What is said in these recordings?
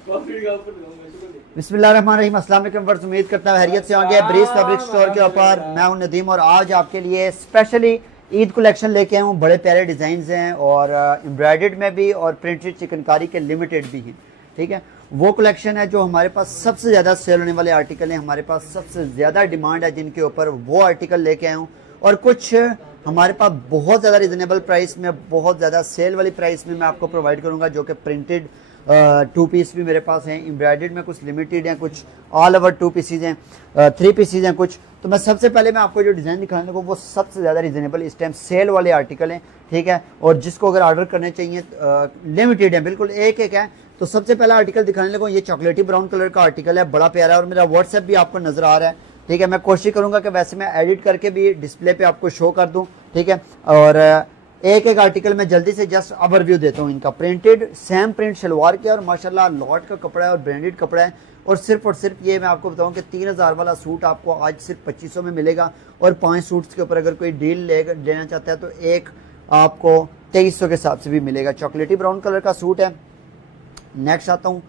बिस्मिल्लाहिर्रहमानिर्रहीम, अस्सलाम वालेकुम वर्स। उम्मीद करता हूँ हैरियत से होंगे। ब्रीज फैब्रिक स्टोर के ऊपर मैं हूँ नदीम और आज आपके लिए स्पेशली ईद कलेक्शन लेके आया हूँ। बड़े प्यारे डिज़ाइन हैं और एम्ब्रॉयडर्ड में भी और प्रिंटेड चिकनकारी के लिमिटेड भी हैं। ठीक है, वो कलेक्शन है जो हमारे पास सबसे ज़्यादा सेल होने वाले आर्टिकल हैं। हमारे पास सबसे ज़्यादा डिमांड है जिनके ऊपर, वो आर्टिकल लेके आया हूँ। और कुछ हमारे पास बहुत ज़्यादा रिजनेबल प्राइस में, बहुत ज़्यादा सेल वाली प्राइस में मैं आपको प्रोवाइड करूँगा, जो कि प्रिंटेड 2 पीस भी मेरे पास हैं। एम्ब्रॉयडर्ड में कुछ लिमिटेड हैं, कुछ ऑल ओवर 2 पीसीज हैं, 3 पीसीज हैं कुछ। तो मैं सबसे पहले मैं आपको जो डिज़ाइन दिखाने लगूँ वो सबसे ज़्यादा रिजनेबल इस टाइम सेल वाले आर्टिकल हैं। ठीक है, और जिसको अगर ऑर्डर करने चाहिए लिमिटेड है, बिल्कुल एक एक है। तो सबसे पहला आर्टिकल दिखाने लगूँ, ये चॉकलेटी ब्राउन कलर का आर्टिकल है, बड़ा प्यारा है और मेरा व्हाट्सएप भी आपको नजर आ रहा है। ठीक है, मैं कोशिश करूंगा कि वैसे मैं एडिट करके भी डिस्प्ले पे आपको शो कर दूं। ठीक है, और एक एक आर्टिकल में जल्दी से जस्ट ओवरव्यू देता हूं। इनका प्रिंटेड सेम प्रिंट शलवार के और माशाल्लाह लॉट का कपड़ा है और ब्रांडेड कपड़ा है। और सिर्फ ये मैं आपको बताऊं कि 3000 वाला सूट आपको आज सिर्फ 2500 में मिलेगा। और 5 सूट्स के ऊपर अगर कोई डील लेना चाहता है तो एक आपको 2300 के हिसाब से भी मिलेगा। चॉकलेटी ब्राउन कलर का सूट है। नेक्स्ट आता हूँ,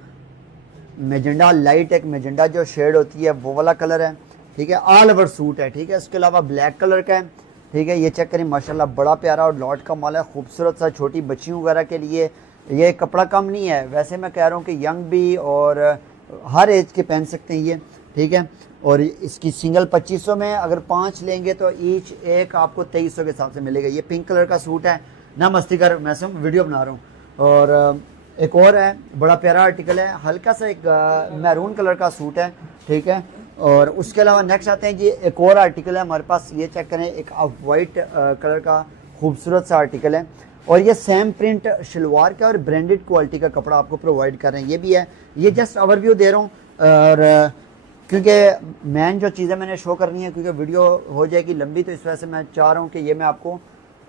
मेजेंडा लाइट, एक मेजेंडा जो शेड होती है वो वाला कलर है। ठीक है, ऑल ओवर सूट है। ठीक है, इसके अलावा ब्लैक कलर का है। ठीक है, ये चेक करें, माशाल्लाह बड़ा प्यारा और लॉट का माल है, खूबसूरत सा, छोटी बच्चियों वगैरह के लिए ये कपड़ा कम नहीं है। वैसे मैं कह रहा हूँ कि यंग भी और हर एज के पहन सकते हैं ये। ठीक है, और इसकी सिंगल 2500 में, अगर 5 लेंगे तो ईच एक आपको 2300 के हिसाब से मिलेगा। ये पिंक कलर का सूट है ना, मस्ती कर, मैं से वीडियो बना रहा हूँ। और एक और है, बड़ा प्यारा आर्टिकल है, हल्का सा एक मैरून कलर का सूट है। ठीक है, और उसके अलावा नेक्स्ट आते हैं जी, एक और आर्टिकल है हमारे पास, ये चेक करें, एक ऑफ वाइट कलर का खूबसूरत सा आर्टिकल है। और ये सेम प्रिंट शलवार का और ब्रांडेड क्वालिटी का कपड़ा आपको प्रोवाइड कर रहे हैं। ये भी है, ये जस्ट ओवरव्यू दे रहा हूँ। और क्योंकि मैन जो चीज़ें मैंने शो करनी है, क्योंकि वीडियो हो जाएगी लंबी, तो इस वजह से मैं चाह रहा हूँ कि ये मैं आपको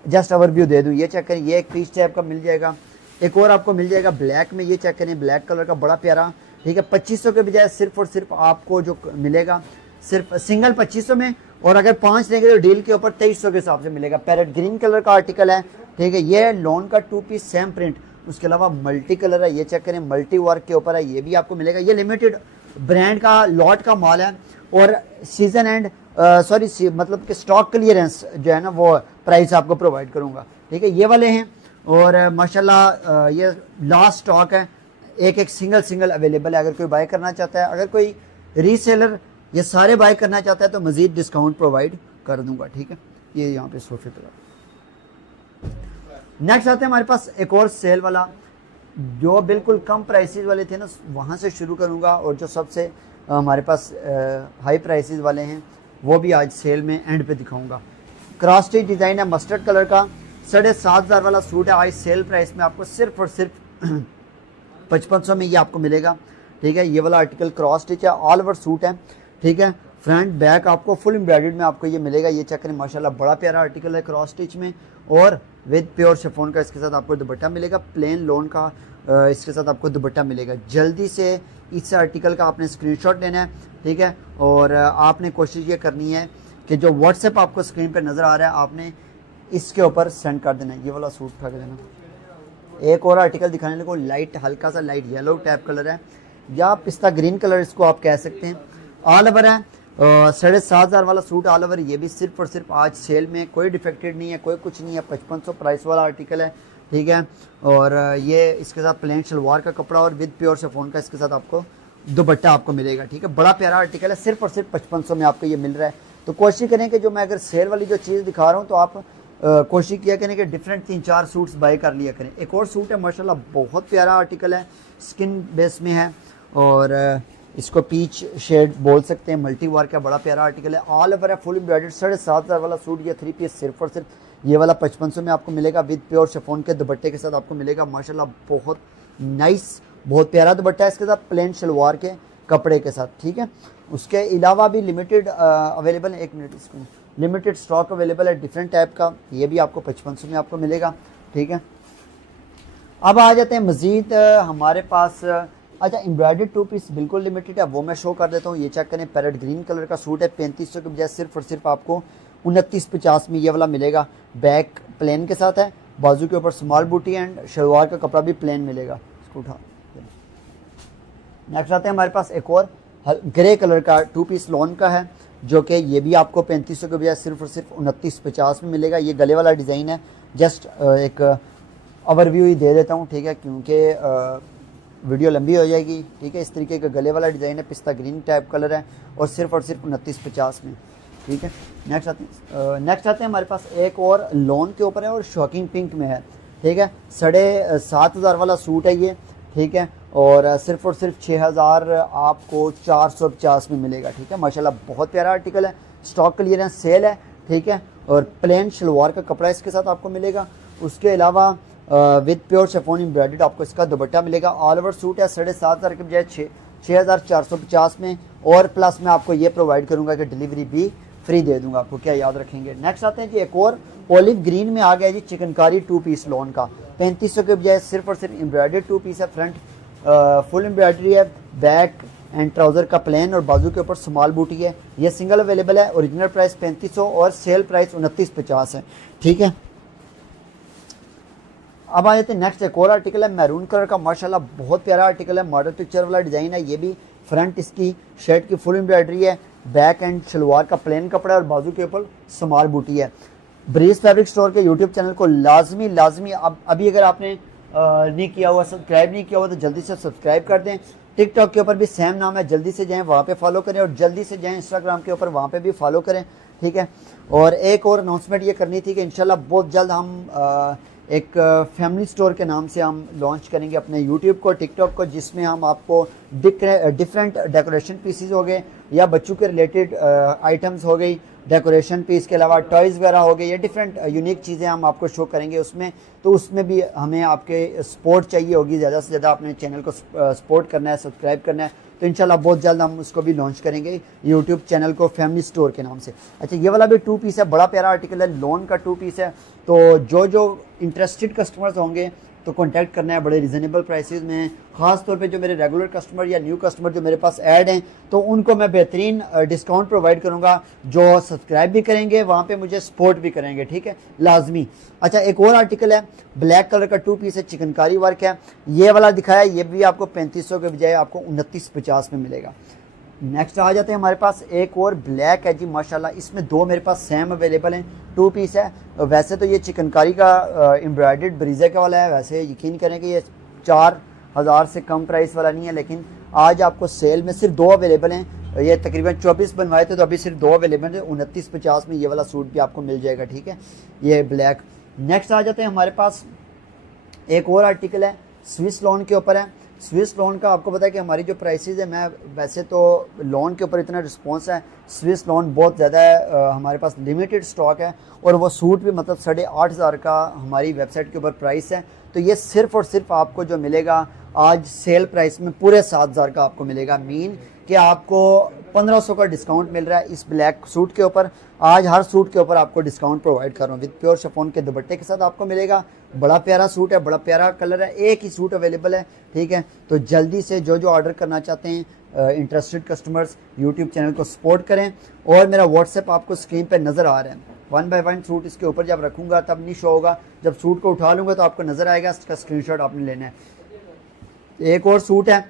जस्ट ओवरव्यू दे दूँ। ये चेक करें, ये एक पीस टाइप का मिल जाएगा। एक और आपको मिल जाएगा ब्लैक में, ये चेक करें, ब्लैक कलर का बड़ा प्यारा। ठीक है, 2500 के बजाय सिर्फ और सिर्फ आपको जो मिलेगा सिर्फ सिंगल 2500 में, और अगर 5 लेंगे तो डील के ऊपर 2300 के हिसाब से मिलेगा। पैरेट ग्रीन कलर का आर्टिकल है। ठीक है, ये लॉन का 2 पीस सेम प्रिंट, उसके अलावा मल्टी कलर है, ये चेक करें, मल्टी वर्क के ऊपर है, ये भी आपको मिलेगा। ये लिमिटेड ब्रांड का लॉट का माल है और सीजन एंड मतलब कि स्टॉक क्लियरेंस जो है ना, वो प्राइस आपको प्रोवाइड करूंगा। ठीक है, ये वाले हैं और माशाल्लाह ये लास्ट स्टॉक है, एक एक सिंगल अवेलेबल है। अगर कोई बाय करना चाहता है, अगर कोई रीसेलर ये सारे बाय करना चाहता है तो मजीद डिस्काउंट प्रोवाइड कर दूंगा। ठीक है, ये यहाँ पे सोफे पे। नेक्स्ट आते हैं हमारे पास एक और सेल वाला, जो बिल्कुल कम प्राइसेस वाले थे ना, वहाँ से शुरू करूँगा। और जो सबसे हमारे पास हाई प्राइसेस वाले हैं वो भी आज सेल में एंड पे दिखाऊंगा। क्रॉस स्टिच डिज़ाइन है, मस्टर्ड कलर का, 7500 वाला सूट है। आज सेल प्राइस में आपको सिर्फ और सिर्फ 5500 में ये आपको मिलेगा। ठीक है, ये वाला आर्टिकल क्रॉस स्टिच है, ऑल ओवर सूट है। ठीक है, फ्रंट बैक आपको फुल एम्ब्रॉयडर्ड में आपको ये मिलेगा। ये चेक करें, माशाल्लाह बड़ा प्यारा आर्टिकल है क्रॉस स्टिच में, और विद प्योर शिफॉन का इसके साथ आपको दुपट्टा मिलेगा। प्लेन लोन का इसके साथ आपको दुपट्टा मिलेगा। जल्दी से इस आर्टिकल का आपने स्क्रीनशॉट लेना है। ठीक है, और आपने कोशिश ये करनी है कि जो व्हाट्सएप आपको स्क्रीन पर नज़र आ रहा है, आपने इसके ऊपर सेंड कर देना है। ये वाला सूट उठा के देना। एक और आर्टिकल दिखाने लगे, लाइट, हल्का सा लाइट येलो टाइप कलर है, या पिस्ता ग्रीन कलर इसको आप कह सकते हैं। ऑल ओवर है, 7500 वाला सूट ऑल ओवर। ये भी सिर्फ और सिर्फ आज सेल में, कोई डिफेक्टेड नहीं है, कोई कुछ नहीं है, 5500 प्राइस वाला आर्टिकल है। ठीक है, और ये इसके साथ प्लेन शलवार का कपड़ा और विद प्योर शिफॉन का इसके साथ आपको दुपट्टा आपको मिलेगा। ठीक है, बड़ा प्यारा आर्टिकल है, सिर्फ और सिर्फ 5500 में आपको ये मिल रहा है। तो कोशिश करें कि जो मैं अगर सेल वाली जो चीज़ दिखा रहा हूँ, तो आप कोशिश किया करें कि डिफरेंट 3-4 सूट्स बाय कर लिया करें। एक और सूट है, माशाल्लाह बहुत प्यारा आर्टिकल है, स्किन बेस में है और इसको पीच शेड बोल सकते हैं, मल्टी वार का बड़ा प्यारा आर्टिकल है। ऑल ओवर है, फुल एम्ब्रॉयडर्ड। 7500 वाला सूट, ये 3 पीस सिर्फ और सिर्फ ये वाला 5500 में आपको मिलेगा। विद प्योर शिफॉन के दुपट्टे के साथ आपको मिलेगा। माशाल्लाह बहुत नाइस, बहुत प्यारा दुपट्टा है इसके साथ, प्लेन शलवार के कपड़े के साथ। ठीक है, उसके अलावा भी लिमिटेड अवेलेबल है, 1 मिनट, इसको लिमिटेड स्टॉक अवेलेबल है डिफरेंट टाइप का, ये भी आपको 5500 में आपको मिलेगा। ठीक है, अब आ जाते हैं मजीद हमारे पास। अच्छा, एम्ब्रॉयडर्ड 2 पीस बिल्कुल लिमिटेड है, वो मैं शो कर देता हूँ। ये चेक करें, पैरेट ग्रीन कलर का सूट है, 3500 के बजाय सिर्फ और सिर्फ आपको 2950 में ये वाला मिलेगा। बैक प्लेन के साथ है, बाजू के ऊपर स्मॉल बूटी एंड शलवार का कपड़ा भी प्लेन मिलेगा। इसको उठा, नेक्स्ट आते हैं हमारे पास एक और ग्रे कलर का 2 पीस लॉन का है, जो कि ये भी आपको 3500 के बजाय सिर्फ और सिर्फ 2950 में मिलेगा। ये गले वाला डिज़ाइन है, जस्ट एक ओवरव्यू ही दे देता हूँ, ठीक है, क्योंकि वीडियो लंबी हो जाएगी, ठीक है। इस तरीके का गले वाला डिज़ाइन है, पिस्ता ग्रीन टाइप कलर है और सिर्फ 2950 में, ठीक है। नेक्स्ट आते हैं हमारे पास एक और लॉन के ऊपर है और शॉकिंग पिंक में है, ठीक है। 7,500 वाला सूट है ये, ठीक है, और सिर्फ 6,000 आपको 450 में मिलेगा, ठीक है। माशाल्लाह बहुत प्यारा आर्टिकल है, स्टॉक क्लियरेंस सेल है, ठीक है, और प्लेन शलवार का कपड़ा इसके साथ आपको मिलेगा। उसके अलावा विद प्योर शिफॉन एम्ब्रॉयडर्ड आपको इसका दुपट्टा मिलेगा। ऑल ओवर सूट है 7,500 के बजाय 6,450 में, और प्लस मैं आपको ये प्रोवाइड करूंगा कि डिलीवरी भी फ्री दे दूंगा आपको, क्या याद रखेंगे। नेक्स्ट आते हैं जी एक और ओलिव ग्रीन में आ गया जी चिकनकारी 2 पीस लॉन का, 3500 के बजाय सिर्फ और सिर्फ एम्ब्रॉयडर्ड 2 पीस है। फ्रंट फुल एम्ब्रॉयडरी है, बैक एंड ट्राउजर का प्लेन और बाजू के ऊपर स्मॉल बूटी है। ये सिंगल अवेलेबल है, ओरिजिनल प्राइस 3500 और सेल प्राइस 2950 है, ठीक है। अब आ जाते हैं नेक्स्ट एक और आर्टिकल है मैरून कलर का, माशाल्लाह बहुत प्यारा आर्टिकल है, मॉडल पिक्चर वाला डिज़ाइन है। ये भी फ्रंट इसकी शर्ट की फुल एम्ब्रॉयडरी है, बैक एंड शलवार का प्लेन कपड़ा और बाजू के ऊपर स्मॉल बूटी है। ब्रीज फैब्रिक स्टोर के यूट्यूब चैनल को लाजमी अभी अगर आपने नहीं किया हुआ, सब्सक्राइब नहीं किया हुआ, तो जल्दी से सब्सक्राइब कर दें। टिकटॉक के ऊपर भी सेम नाम है, जल्दी से जाएं वहाँ पे फॉलो करें, और जल्दी से जाएं इंस्टाग्राम के ऊपर, वहाँ पे भी फॉलो करें, ठीक है। और एक और अनाउंसमेंट ये करनी थी कि इंशाल्लाह बहुत जल्द हम एक फैमिली स्टोर के नाम से हम लॉन्च करेंगे अपने यूट्यूब को, टिकटॉक को, जिसमें हम आपको डिफरेंट डेकोरेशन पीसीज हो गए या बच्चों के रिलेटेड आइटम्स हो गई, डेकोरेशन पीस के अलावा टॉयज़ वगैरह हो गए, या डिफरेंट यूनिक चीज़ें हम आपको शो करेंगे उसमें। तो उसमें भी हमें आपके सपोर्ट चाहिए होगी, ज़्यादा से ज़्यादा अपने चैनल को सपोर्ट करना है, सब्सक्राइब करना है। तो इंशाल्लाह बहुत जल्द हम उसको भी लॉन्च करेंगे यूट्यूब चैनल को फैमिली स्टोर के नाम से। अच्छा, ये वाला भी 2 पीस है, बड़ा प्यारा आर्टिकल है, लॉन का 2 पीस है। तो जो इंटरेस्टेड कस्टमर्स होंगे तो कांटेक्ट करना है, बड़े रिजनेबल प्राइसेस में। ख़ास तौर पे जो मेरे रेगुलर कस्टमर या न्यू कस्टमर जो मेरे पास ऐड हैं, तो उनको मैं बेहतरीन डिस्काउंट प्रोवाइड करूंगा, जो सब्सक्राइब भी करेंगे, वहाँ पे मुझे सपोर्ट भी करेंगे, ठीक है, लाजमी। अच्छा, एक और आर्टिकल है, ब्लैक कलर का 2 पीस है, चिकनकारी वर्क है। ये वाला दिखाया, ये भी आपको 3500 के बजाय आपको 2950 में मिलेगा। नेक्स्ट आ जाते हैं हमारे पास एक और ब्लैक है जी, माशाल्लाह इसमें 2 मेरे पास सेम अवेलेबल हैं, 2 पीस है। वैसे तो ये चिकनकारी का एम्ब्रॉयडर्ड ब्रीजे का वाला है, वैसे यकीन करें कि ये 4000 से कम प्राइस वाला नहीं है, लेकिन आज आपको सेल में सिर्फ 2 अवेलेबल हैं। ये तकरीबन 24 बनवाए थे, तो अभी सिर्फ 2 अवेलेबल है, 2950 में ये वाला सूट भी आपको मिल जाएगा, ठीक है, ये ब्लैक। नेक्स्ट आ जाते हैं हमारे पास एक और आर्टिकल है, स्विस लॉन के ऊपर है। स्विस लॉन का आपको पता है कि हमारी जो प्राइसेस है, मैं वैसे तो लॉन के ऊपर इतना रिस्पांस है, स्विस लॉन बहुत ज़्यादा है, हमारे पास लिमिटेड स्टॉक है, और वो सूट भी मतलब 8,500 का हमारी वेबसाइट के ऊपर प्राइस है। तो ये सिर्फ और सिर्फ आपको जो मिलेगा आज सेल प्राइस में पूरे 7,000 का आपको मिलेगा, मीन कि आपको 1500 का डिस्काउंट मिल रहा है इस ब्लैक सूट के ऊपर। आज हर सूट के ऊपर आपको डिस्काउंट प्रोवाइड कर रहा हूँ, विद प्योर शिफॉन के दुपट्टे के साथ आपको मिलेगा। बड़ा प्यारा सूट है, बड़ा प्यारा कलर है, एक ही सूट अवेलेबल है, ठीक है। तो जल्दी से जो ऑर्डर करना चाहते हैं इंटरेस्टेड कस्टमर्स, यूट्यूब चैनल को सपोर्ट करें। और मेरा व्हाट्सएप आपको स्क्रीन पर नज़र आ रहा है, 1 बाय 1 सूट इसके ऊपर जब रखूँगा तब नहीं शो होगा, जब सूट को उठा लूँगा तो आपको नज़र आएगा, इसका स्क्रीनशॉट आपने लेना है। एक और सूट है,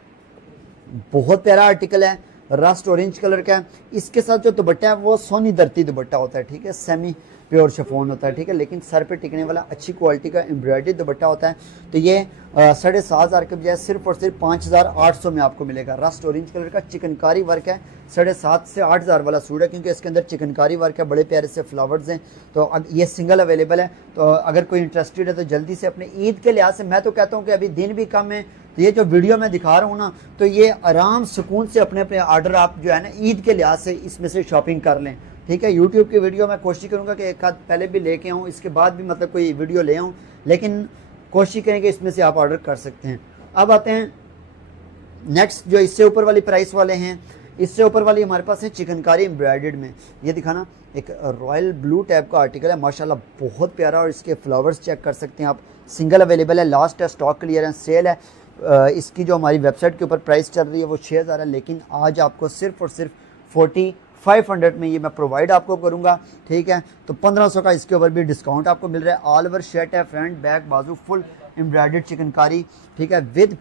बहुत प्यारा आर्टिकल है, रस्ट ऑरेंज कलर का है। इसके साथ जो दुपट्टा है वो सोनी धरती दुपट्टा होता है, ठीक है, सेमी प्योर शिफॉन होता है, ठीक है, लेकिन सर पे टिकने वाला अच्छी क्वालिटी का एम्ब्रॉयडरी दुपट्टा होता है। तो ये 7,500 के बजाय सिर्फ और सिर्फ 5,800 में आपको मिलेगा। रस्ट ऑरेंज कलर का चिकनकारी वर्क है, 7,500 से 8,000 वाला सूट है, क्योंकि इसके अंदर चिकनकारी वर्क है, बड़े प्यारे से फ्लावर्स हैं। तो ये सिंगल अवेलेबल है, तो अगर कोई इंटरेस्टेड है तो जल्दी से अपने ईद के लिहाज से, मैं तो कहता हूँ कि अभी दिन भी कम है, तो ये जो वीडियो मैं दिखा रहा हूँ ना, तो ये आराम सुकून से अपने अपने ऑर्डर आप जो है ना ईद के लिहाज से इसमें से शॉपिंग कर लें, ठीक है। यूट्यूब की वीडियो मैं कोशिश करूँगा कि एक आध पहले भी लेके आऊँ, इसके बाद भी मतलब कोई वीडियो ले आऊँ, लेकिन कोशिश करेंगे इसमें से आप ऑर्डर कर सकते हैं। अब आते हैं नेक्स्ट, जो इससे ऊपर वाली प्राइस वाले हैं, इससे ऊपर वाली हमारे पास है चिकनकारी एम्ब्रॉयडर्ड में। ये दिखाना, एक रॉयल ब्लू टाइप का आर्टिकल है, माशाल्लाह बहुत प्यारा, और इसके फ्लावर्स चेक कर सकते हैं आप, सिंगल अवेलेबल है, लास्ट है, स्टॉक क्लियरेंस सेल है। इसकी जो हमारी वेबसाइट के ऊपर प्राइस चल रही है वो 6,000 है, लेकिन आज आपको सिर्फ और सिर्फ 4,500 में ये मैं प्रोवाइड आपको करूंगा, ठीक है। तो 1,500 का इसके ऊपर भी डिस्काउंट आपको मिल रहा है। ऑल ओवर शर्ट है, फ्रंट बैक बाजू फुल एम्ब्रॉयडर्ड चिकनकारी, ठीक है, विद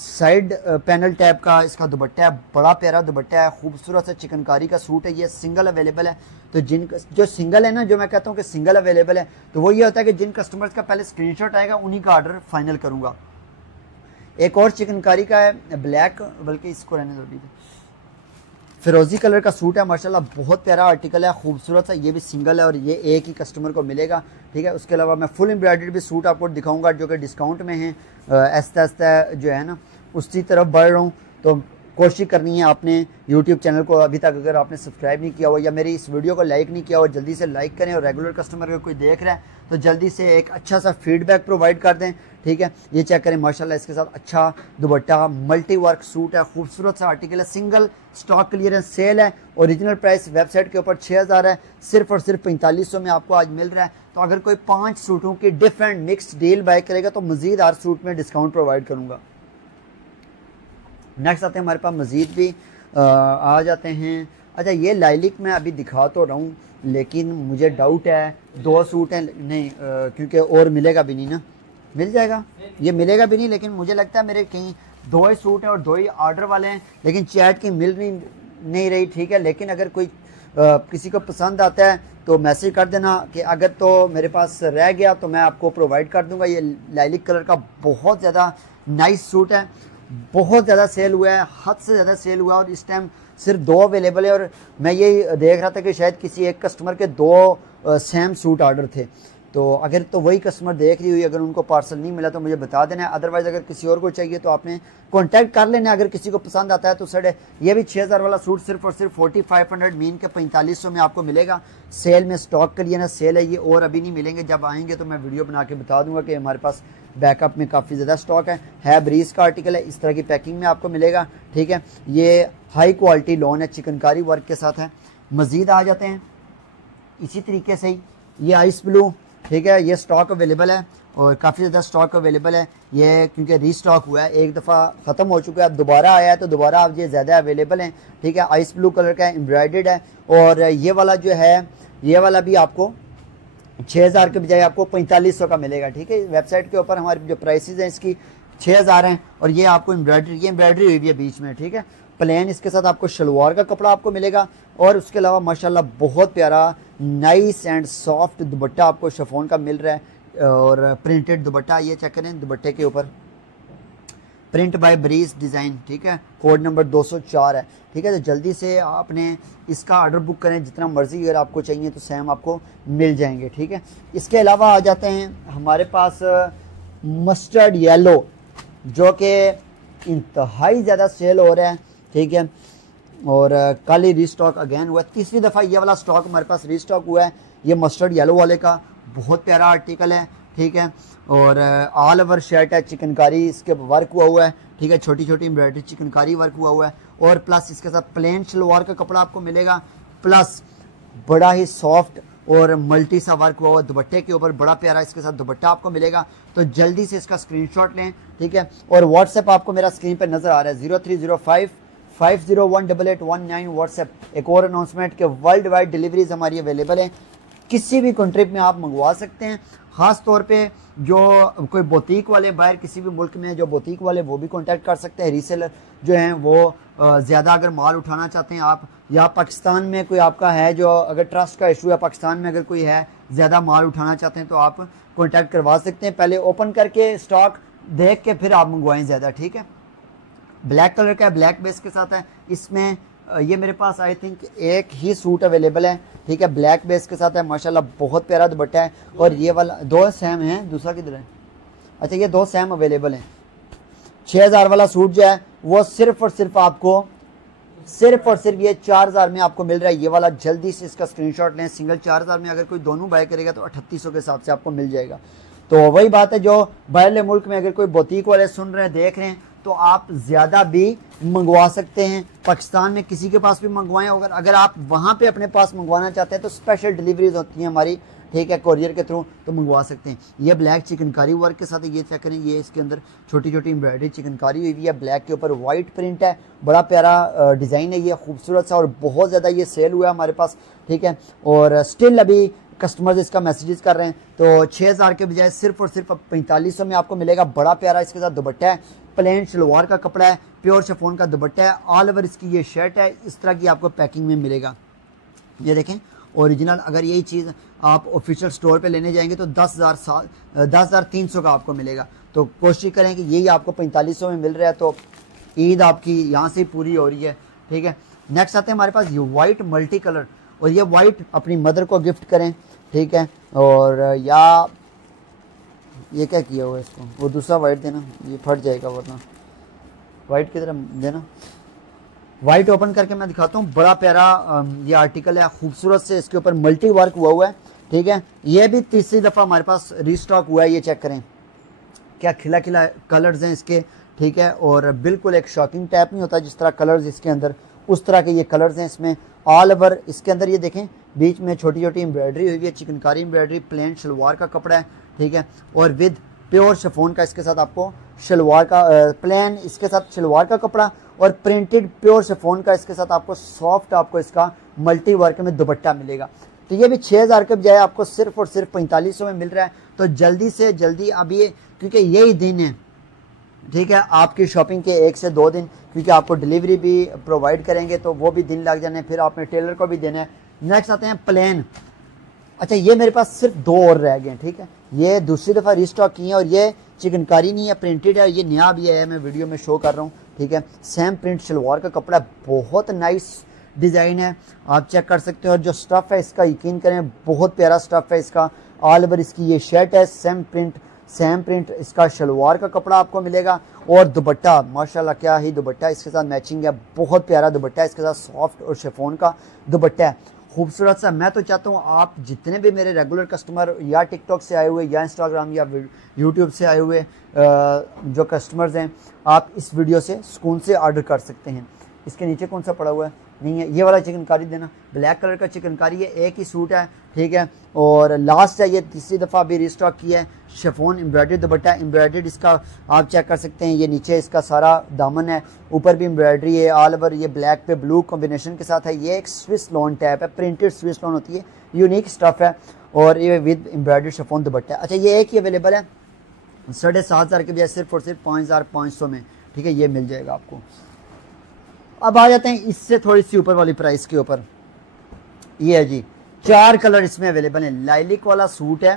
साइड पैनल टैप का इसका दुपट्टा है, बड़ा प्यारा दुपट्टा है, खूबसूरत सा चिकनकारी का सूट है। ये सिंगल अवेलेबल है। तो जिन जो सिंगल है ना, जो मैं कहता हूँ कि सिंगल अवेलेबल है, तो वो ये होता है कि जिन कस्टमर्स का पहले स्क्रीनशॉट आएगा उन्हीं का ऑर्डर फाइनल करूँगा। एक और चिकनकारी का है ब्लैक, बल्कि इसको रहने दो, फिरोजी कलर का सूट है माशाल्लाह, बहुत प्यारा आर्टिकल है, खूबसूरत सा। ये भी सिंगल है और ये एक ही कस्टमर को मिलेगा, ठीक है। उसके अलावा मैं फुल एम्ब्रॉयडरी भी सूट आपको दिखाऊंगा जो कि डिस्काउंट में है। आहिस्ता आहिस्ता जो है ना उसी तरफ बढ़ रहा हूँ। तो कोशिश करनी है आपने यूट्यूब चैनल को अभी तक अगर आपने सब्सक्राइब नहीं किया हो या मेरी इस वीडियो को लाइक नहीं किया हो, जल्दी से लाइक करें। और रेगुलर कस्टमर अगर कोई देख रहा है तो जल्दी से एक अच्छा सा फीडबैक प्रोवाइड कर दें, ठीक है। ये चेक करें माशाल्लाह, इसके साथ अच्छा दुपट्टा, मल्टी वर्क सूट है, खूबसूरत सा आर्टिकल है, सिंगल स्टॉक क्लियरेंस सेल है। ओरिजिनल प्राइस वेबसाइट के ऊपर 6000 है, सिर्फ और सिर्फ 4500 में आपको आज मिल रहा है। तो अगर कोई 5 सूटों की डिफरेंट मिक्स डील बाय करेगा तो मजीद हर सूट में डिस्काउंट प्रोवाइड करूँगा। नेक्स्ट आते हैं हमारे पास मजीद भी आ जाते हैं। अच्छा, ये लाइलिक मैं अभी दिखा तो रहा हूँ, लेकिन मुझे डाउट है 2 सूट हैं नहीं, क्योंकि और मिलेगा भी नहीं ना, मिल जाएगा, ये मिलेगा भी नहीं। लेकिन मुझे लगता है मेरे कहीं 2 ही सूट हैं और 2 ही ऑर्डर वाले हैं, लेकिन चैट की मिल नहीं रही, ठीक है। लेकिन अगर कोई किसी को पसंद आता है तो मैसेज कर देना कि अगर तो मेरे पास रह गया तो मैं आपको प्रोवाइड कर दूंगा। ये लाइलिक कलर का बहुत ज़्यादा नाइस सूट है, बहुत ज़्यादा सेल हुआ है, हद से ज़्यादा सेल हुआ है और इस टाइम सिर्फ 2 अवेलेबल है। और मैं यही देख रहा था कि शायद किसी एक कस्टमर के 2 सेम सूट ऑर्डर थे। तो अगर तो वही कस्टमर देख रही हुई, अगर उनको पार्सल नहीं मिला तो मुझे बता देना है। अदरवाइज़ अगर किसी और को चाहिए तो आपने कांटेक्ट कर लेना। अगर किसी को पसंद आता है तो सर ये भी 6000 वाला सूट सिर्फ और सिर्फ 4500 मीन के 4500 में आपको मिलेगा। सेल में स्टॉक के लिए ना सेल है ये, और अभी नहीं मिलेंगे। जब आएंगे तो मैं वीडियो बना के बता दूंगा कि हमारे पास बैकअप में काफ़ी ज़्यादा स्टॉक है। ब्रीज का आर्टिकल है, इस तरह की पैकिंग में आपको मिलेगा, ठीक है। ये हाई क्वालिटी लॉन है, चिकनकारी वर्क के साथ है। मज़ीद आ जाते हैं इसी तरीके से ही, ये आइस ब्लू, ठीक है, ये स्टॉक अवेलेबल है और काफ़ी ज़्यादा स्टॉक अवेलेबल है। ये क्योंकि रीस्टॉक हुआ है, एक दफ़ा ख़त्म हो चुका है, अब दोबारा आया है तो दोबारा अब ये ज़्यादा अवेलेबल है, ठीक है। आइस ब्लू कलर का एम्ब्रॉयडर्ड है और ये वाला जो है, ये वाला भी आपको 6000 के बजाय आपको 4500 का मिलेगा, ठीक है। वेबसाइट के ऊपर हमारी जो प्राइसेस हैं इसकी 6000 हैं और ये आपको एम्ब्रॉयडरी हुई है बीच में, ठीक है। प्लेन इसके साथ आपको शलवार का कपड़ा आपको मिलेगा और उसके अलावा माशाल्लाह बहुत प्यारा नाइस एंड सॉफ्ट दुपट्टा आपको शिफॉन का मिल रहा है और प्रिंटेड दुपट्टा। ये चेक करें, दुपट्टे के ऊपर प्रिंट बाय ब्रीज डिज़ाइन, ठीक है। कोड नंबर 204 है, ठीक है। तो जल्दी से आपने इसका ऑर्डर बुक करें, जितना मर्जी अगर आपको चाहिए तो सेम आपको मिल जाएंगे, ठीक है। इसके अलावा आ जाते हैं हमारे पास मस्टर्ड येलो, जो कि इंतहाई ज़्यादा सेल हो रहा है, ठीक है। और कल ही रीस्टॉक अगेन हुआ, तीसरी दफ़ा ये वाला स्टॉक हमारे पास रीस्टॉक हुआ है। ये मस्टर्ड येलो वाले का बहुत प्यारा आर्टिकल है, ठीक है। और ऑल ओवर शर्ट है, चिकनकारी इसके वर्क हुआ है, ठीक है। छोटी छोटी एम्ब्रॉयडरी चिकनकारी वर्क हुआ है और प्लस इसके साथ प्लेन शलवार का कपड़ा आपको मिलेगा, प्लस बड़ा ही सॉफ्ट और मल्टी सा वर्क हुआ दुपट्टे के ऊपर, बड़ा प्यारा इसके साथ दुपट्टा आपको मिलेगा। तो जल्दी से इसका स्क्रीनशॉट लें, ठीक है। और व्हाट्सएप आपको मेरा स्क्रीन पर नजर आ रहा है 0305501819 व्हाट्सएप। एक और अनाउंसमेंट के वर्ल्ड वाइड डिलीवरीज हमारी अवेलेबल है, किसी भी कंट्री में आप मंगवा सकते हैं। ख़ास तौर पे जो कोई बोतीक वाले बाहर किसी भी मुल्क में जो बोतीक वाले, वो भी कांटेक्ट कर सकते हैं। रीसेलर जो हैं वो ज़्यादा अगर माल उठाना चाहते हैं आप, या पाकिस्तान में कोई आपका है जो अगर ट्रस्ट का इशू है, पाकिस्तान में अगर कोई है ज़्यादा माल उठाना चाहते हैं तो आप कांटेक्ट करवा सकते हैं। पहले ओपन करके स्टॉक देख के फिर आप मंगवाएं ज़्यादा, ठीक है। ब्लैक कलर का है, ब्लैक बेस के साथ है। इसमें ये मेरे पास आई थिंक एक ही सूट अवेलेबल है, ठीक है। ब्लैक बेस के साथ है, माशाल्लाह बहुत प्यारा दुपट्टा है। और ये वाला 2 सेम है, दूसरा किधर है? अच्छा, ये 2 सेम अवेलेबल हैं। 6000 वाला सूट जो है वो सिर्फ और सिर्फ आपको ये 4000 में आपको मिल रहा है। ये वाला जल्दी से इसका स्क्रीनशॉट लें। सिंगल 4000 में अगर कोई दोनों बाय करेगा तो 3800 के हिसाब से आपको मिल जाएगा। तो वही बात है, जो बाहरले मुल्क में अगर कोई बोतीक वाले सुन रहे हैं, देख रहे हैं, तो आप ज़्यादा भी मंगवा सकते हैं। पाकिस्तान में किसी के पास भी मंगवाएं, अगर आप वहाँ पे अपने पास मंगवाना चाहते हैं तो स्पेशल डिलीवरीज होती हैं हमारी, ठीक है, कोरियर के थ्रू, तो मंगवा सकते हैं। ये ब्लैक चिकनकारी वर्क के साथ है, ये चेक करें, ये इसके अंदर छोटी छोटी एम्ब्रॉयडरी चिकनकारी हुई है, ब्लैक के ऊपर वाइट प्रिंट है, बड़ा प्यारा डिज़ाइन है ये, खूबसूरत सा, और बहुत ज़्यादा ये सेल हुआ है हमारे पास, ठीक है। और स्टिल अभी कस्टमर्स इसका मैसेजेस कर रहे हैं। तो 6000 के बजाय सिर्फ और सिर्फ 4500 में आपको मिलेगा। बड़ा प्यारा इसके साथ दुपट्टा है, प्लेन शलवार का कपड़ा है, प्योर शिफॉन का दुपट्टा है, ऑल ओवर इसकी ये शर्ट है। इस तरह की आपको पैकिंग में मिलेगा। ये देखें ओरिजिनल। अगर यही चीज़ आप ऑफिशियल स्टोर पे लेने जाएंगे तो 10,300 का आपको मिलेगा। तो कोशिश करें कि यही आपको 4500 में मिल रहा है, तो ईद आपकी यहाँ से पूरी हो रही है। ठीक है, नेक्स्ट आते हैं हमारे पास ये वाइट मल्टी कलर, और ये वाइट अपनी मदर को गिफ्ट करें। ठीक है, और या ये क्या किया हुआ है इसको, वो दूसरा वाइट देना, ये फट जाएगा वरना, वाइट की तरह देना। वाइट ओपन करके मैं दिखाता हूँ, बड़ा प्यारा ये आर्टिकल है, खूबसूरत से इसके ऊपर मल्टी वर्क हुआ है। ठीक है, ये भी तीसरी दफ़ा हमारे पास रीस्टॉक हुआ है। ये चेक करें क्या खिला खिला कलर्स हैं इसके। ठीक है, और बिल्कुल एक शॉकिंग टाइप नहीं होता जिस तरह कलर्स इसके अंदर, उस तरह के ये कलर्स हैं इसमें ऑल ओवर। इसके अंदर ये देखें बीच में छोटी छोटी एम्ब्रॉयडरी हुई है, चिकनकारी एम्ब्रॉयडरी, प्लेन शलवार का कपड़ा है। ठीक है, और विद प्योर शिफॉन का इसके साथ आपको शलवार का प्लेन इसके साथ शलवार का कपड़ा, और प्रिंटेड प्योर शिफॉन का इसके साथ आपको सॉफ्ट आपको इसका मल्टी वर्क में दुपट्टा मिलेगा। तो ये भी 6000 के बजाय आपको सिर्फ और सिर्फ 4500 में मिल रहा है। तो जल्दी से जल्दी अब ये, क्योंकि यही दिन है, ठीक है, आपकी शॉपिंग के 1 से 2 दिन, क्योंकि आपको डिलीवरी भी प्रोवाइड करेंगे तो वो भी दिन लग जाने, फिर आपने टेलर को भी देना है। नेक्स्ट आते हैं प्लेन। अच्छा, ये मेरे पास सिर्फ 2 और रह गए। ठीक है, ये दूसरी दफ़ा रीस्टॉक किए हैं, और ये चिकनकारी नहीं है, प्रिंटेड है, ये नया भी है, मैं वीडियो में शो कर रहा हूँ। ठीक है, सेम प्रिंट शलवार का कपड़ा, बहुत नाइस डिज़ाइन है, आप चेक कर सकते हो। और जो स्टफ़ है इसका यकीन करें बहुत प्यारा स्टफ़ है इसका। ऑल ओवर इसकी ये शर्ट है, सेम प्रिंट इसका शलवार का कपड़ा आपको मिलेगा, और दुपट्टा माशाल्लाह क्या ही दुपट्टा इसके साथ मैचिंग है, बहुत प्यारा दुपट्टा है इसके साथ, सॉफ्ट और शिफॉन का दुपट्टा है, खूबसूरत सा। मैं तो चाहता हूँ आप जितने भी मेरे रेगुलर कस्टमर या टिकटॉक से आए हुए या इंस्टाग्राम या यूट्यूब से आए हुए जो कस्टमर्स हैं, आप इस वीडियो से सुकून से ऑर्डर कर सकते हैं। इसके नीचे कौन सा पड़ा हुआ है, नहीं है, ये वाला चिकनकारी देना, ब्लैक कलर का चिकनकारी है, एक ही सूट है। ठीक है, और लास्ट है, ये तीसरी दफ़ा अभी रिस्टॉक किया है, शिफॉन एम्ब्रॉयडर्ड दुपट्टा, एम्ब्रॉयडर्ड इसका आप चेक कर सकते हैं। ये नीचे इसका सारा दामन है, ऊपर भी एम्ब्रॉयडरी है ऑल ओवर, ये ब्लैक पे ब्लू कॉम्बिनेशन के साथ है। ये एक स्विस लॉन टाइप है, प्रिंटेड स्विस लॉन होती है, यूनिक स्टफ़ है, और ये विद एम्ब्रॉयडर्ड शिफॉन दुपट्टा है। अच्छा, ये एक ही अवेलेबल है 7,500 के बजाय सिर्फ और सिर्फ 5,500 में। ठीक है, ये मिल जाएगा आपको। अब आ जाते हैं इससे थोड़ी सी ऊपर वाली प्राइस के ऊपर। ये है जी, 4 कलर इसमें अवेलेबल है। लाइलिक वाला सूट है,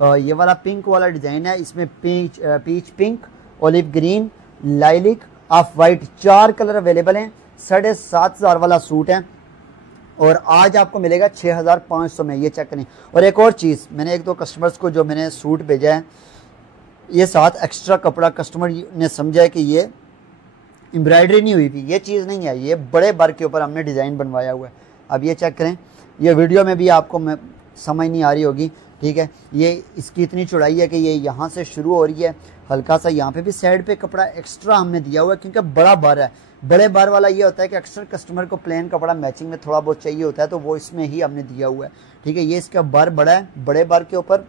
ये वाला पिंक वाला डिज़ाइन है, इसमें peach pink, olive green, lilac, off white, 4 colour available हैं। 7,500 वाला सूट है, और आज आपको मिलेगा 6,500 में। ये चेक करें। और एक और चीज़, मैंने 1-2 कस्टमर्स को जो मैंने सूट भेजा है, ये साथ एक्स्ट्रा कपड़ा कस्टमर ने समझा है कि ये एम्ब्रॉयडरी नहीं हुई थी, ये चीज़ नहीं है, ये बड़े बर के ऊपर हमने डिज़ाइन बनवाया हुआ है। अब ये चेक करें, ये वीडियो में भी आपको समझ नहीं आ रही होगी। ठीक है, ये इसकी इतनी चौड़ाई है कि ये यहाँ से शुरू हो रही है, हल्का सा यहाँ पे भी साइड पे कपड़ा एक्स्ट्रा हमने दिया हुआ है, क्योंकि बड़ा बर है। बड़े बर वाला ये होता है कि अक्सर कस्टमर को प्लेन कपड़ा मैचिंग में थोड़ा बहुत चाहिए होता है, तो वो इसमें ही हमने दिया हुआ है। ठीक है, ये इसका बर बड़ा है, बड़े बर के ऊपर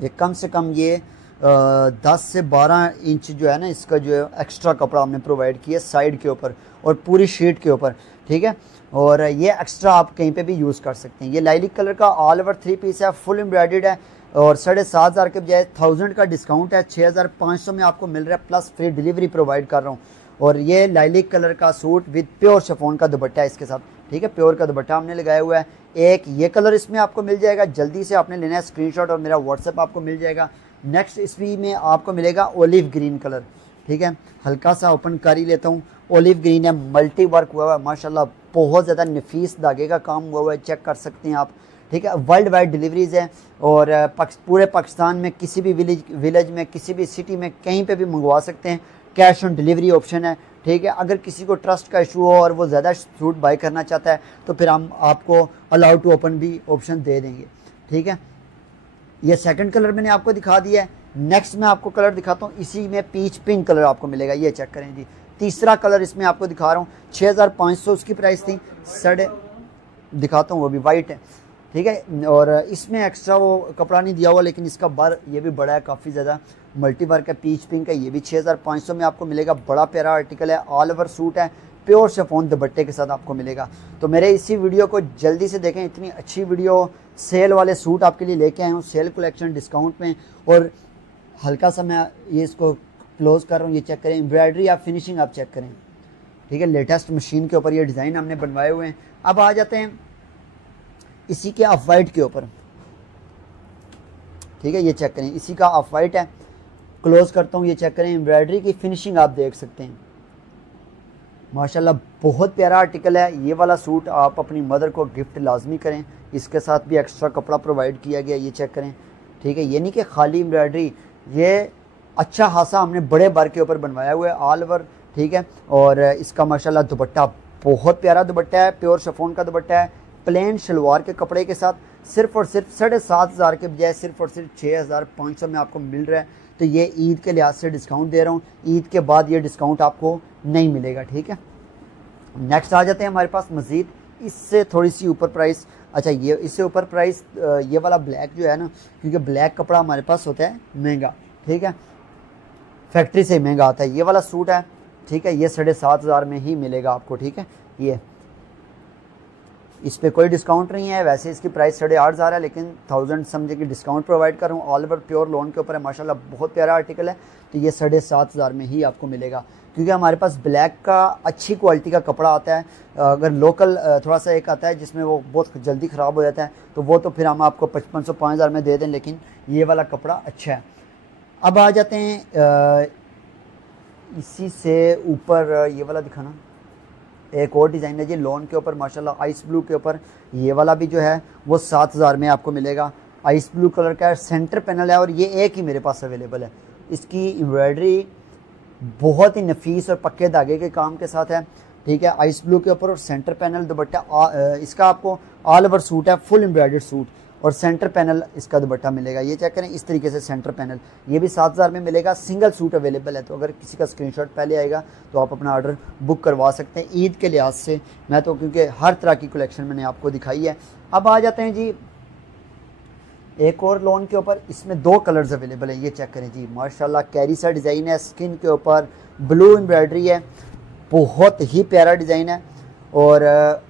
ये कम से कम ये 10 से 12 इंच जो है ना, इसका जो है एक्स्ट्रा कपड़ा हमने प्रोवाइड किया साइड के ऊपर और पूरी शीट के ऊपर। ठीक है, और ये एक्स्ट्रा आप कहीं पे भी यूज़ कर सकते हैं। ये लाइलिक कलर का ऑल ओवर 3 पीस है, फुल एम्ब्रॉयडर्ड है, और 7,500 के बजाय 1000 का डिस्काउंट है, 6,500 में आपको मिल रहा है, प्लस फ्री डिलीवरी प्रोवाइड कर रहा हूँ। और ये लाइलिक कलर का सूट विद प्योर शिफॉन का दुपट्टा है इसके साथ। ठीक है, प्योर का दुपट्टा हमने लगाया हुआ है। एक ये कलर इसमें आपको मिल जाएगा, जल्दी से आपने लेना है स्क्रीनशॉट, और मेरा व्हाट्सएप आपको मिल जाएगा। नेक्स्ट इसमें में आपको मिलेगा ओलिव ग्रीन कलर। ठीक है, हल्का सा ओपन कर ही लेता हूँ, ओलिव ग्रीन है, मल्टी वर्क हुआ है, माशाल्लाह बहुत ज़्यादा नफीस धागे का काम हुआ है, चेक कर सकते हैं आप। ठीक है, वर्ल्ड वाइड डिलीवरीज़ है, और पूरे पाकिस्तान में किसी भी विलेज में, किसी भी सिटी में, कहीं पे भी मंगवा सकते हैं। कैश ऑन डिलीवरी ऑप्शन है। ठीक है, अगर किसी को ट्रस्ट का इशू हो और वो ज़्यादा सूट बाय करना चाहता है, तो फिर हम आपको अलाउ टू ओपन भी ऑप्शन दे देंगे। ठीक है, ये सेकंड कलर मैंने आपको दिखा दिया है। नेक्स्ट मैं आपको कलर दिखाता हूँ, इसी में पीच पिंक कलर आपको मिलेगा, ये चेक करें जी। तीसरा कलर इसमें आपको दिखा रहा हूँ, 6,500 उसकी प्राइस थी, दिखाता हूँ, वो भी वाइट है। ठीक है, और इसमें एक्स्ट्रा वो कपड़ा नहीं दिया हुआ, लेकिन इसका बर ये भी बड़ा है, काफ़ी ज़्यादा मल्टी वर्क है, पीच पिंक है, ये भी 6,500 में आपको मिलेगा। बड़ा प्यारा आर्टिकल है, ऑल ओवर सूट है, प्योर शिफॉन दुपट्टे के साथ आपको मिलेगा। तो मेरे इसी वीडियो को जल्दी से देखें, इतनी अच्छी वीडियो, सेल वाले सूट आपके लिए लेके आए हूँ, सेल कलेक्शन डिस्काउंट में। और हल्का सा मैं ये इसको क्लोज कर रहा हूँ, ये चेक करें, एम्ब्रॉयडरी आप फिनिशिंग आप चेक करें, ठीक है। लेटेस्ट मशीन के ऊपर ये डिज़ाइन हमने बनवाए हुए हैं। अब आ जाते हैं इसी के ऑफ वाइट के ऊपर, ठीक है, ये चेक करें, इसी का ऑफ वाइट है, क्लोज करता हूँ, ये चेक करें, एम्ब्रॉयडरी की फिनिशिंग आप देख सकते हैं माशाल्लाह, बहुत प्यारा आर्टिकल है। ये वाला सूट आप अपनी मदर को गिफ्ट लाजमी करें, इसके साथ भी एक्स्ट्रा कपड़ा प्रोवाइड किया गया, ये चेक करें, ठीक है। ये नहीं कि खाली एम्ब्रॉयडरी, ये अच्छा खासा हमने बड़े बार के ऊपर बनवाया हुआ है ऑल ओवर, ठीक है। और इसका माशाल्लाह दुपट्टा बहुत प्यारा दुपट्टा है, प्योर शिफॉन का दुपट्टा है, प्लेन शलवार के कपड़े के साथ, सिर्फ और सिर्फ 7,500 के बजाय सिर्फ और सिर्फ 6,500 में आपको मिल रहा है। तो ये ईद के लिहाज से डिस्काउंट दे रहा हूँ, ईद के बाद ये डिस्काउंट आपको नहीं मिलेगा, ठीक है। नेक्स्ट आ जाते हैं हमारे पास मज़ीद इससे थोड़ी सी ऊपर प्राइस, अच्छा ये इससे ऊपर प्राइस, ये वाला ब्लैक जो है ना, क्योंकि ब्लैक कपड़ा हमारे पास होता है महंगा, ठीक है, फैक्ट्री से महंगा आता है। ये वाला सूट है, ठीक है, ये 7,500 में ही मिलेगा आपको, ठीक है। ये इस पर कोई डिस्काउंट नहीं है, वैसे इसकी प्राइस 8,500 है, लेकिन 1000 समझे कि डिस्काउंट प्रोवाइड कर रहा हूँ। ऑल ओवर प्योर लोन के ऊपर है माशाल्लाह, बहुत प्यारा आर्टिकल है। तो ये 7,500 में ही आपको मिलेगा, क्योंकि हमारे पास ब्लैक का अच्छी क्वालिटी का कपड़ा आता है। अगर लोकल थोड़ा सा एक आता है जिसमें वो बहुत जल्दी ख़राब हो जाता है, तो वो तो फिर हम आपको 5,500-5,000 में दे दें, लेकिन ये वाला कपड़ा अच्छा है। अब आ जाते हैं इसी से ऊपर, ये वाला दिखाना, एक और डिज़ाइन है जी लोन के ऊपर माशाल्लाह, आइस ब्लू के ऊपर, ये वाला भी जो है वो 7,000 में आपको मिलेगा। आइस ब्लू कलर का सेंटर पैनल है, और ये एक ही मेरे पास अवेलेबल है। इसकी एम्ब्रॉयडरी बहुत ही नफीस और पक्के धागे के काम के साथ है, ठीक है, आइस ब्लू के ऊपर, और सेंटर पैनल दुपट्टा इसका आपको ऑल ओवर सूट है, फुल एम्ब्रॉयडर्ड सूट, और सेंटर पैनल इसका दुपट्टा मिलेगा। ये चेक करें, इस तरीके से सेंटर पैनल, ये भी 7,000 में मिलेगा। सिंगल सूट अवेलेबल है, तो अगर किसी का स्क्रीनशॉट पहले आएगा तो आप अपना ऑर्डर बुक करवा सकते हैं ईद के लिहाज से। मैं तो क्योंकि हर तरह की कलेक्शन मैंने आपको दिखाई है। अब आ जाते हैं जी एक और लोन के ऊपर, इसमें 2 कलर्स अवेलेबल हैं, ये चेक करें जी माशाल्लाह, कैरी सा डिज़ाइन है, स्किन के ऊपर ब्लू एम्ब्रॉयडरी है, बहुत ही प्यारा डिज़ाइन है, और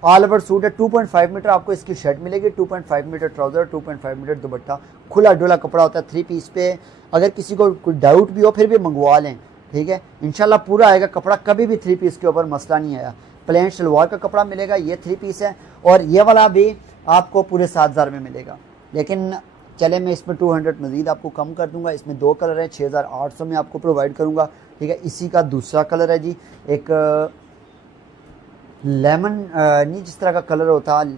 ऑल ओवर सूट है। 2.5 मीटर आपको इसकी शर्ट मिलेगी, 2.5 मीटर ट्राउज़र, 2.5 मीटर दुपट्टा, खुला डुला कपड़ा होता है 3 पीस पे। अगर किसी को कोई डाउट भी हो फिर भी मंगवा लें, ठीक है, इंशाल्लाह पूरा आएगा कपड़ा, कभी भी 3 पीस के ऊपर मसला नहीं आया। प्लेन शलवार का कपड़ा मिलेगा, ये 3 पीस है, और ये वाला भी आपको पूरे 7,000 में मिलेगा। लेकिन चले मैं इसमें 200 मज़ीद आपको कम कर दूंगा, इसमें 2 कलर हैं, 6,800 में आपको प्रोवाइड करूंगा, ठीक है। इसी का दूसरा कलर है जी, एक लेमन नहीं जिस तरह का कलर होता है,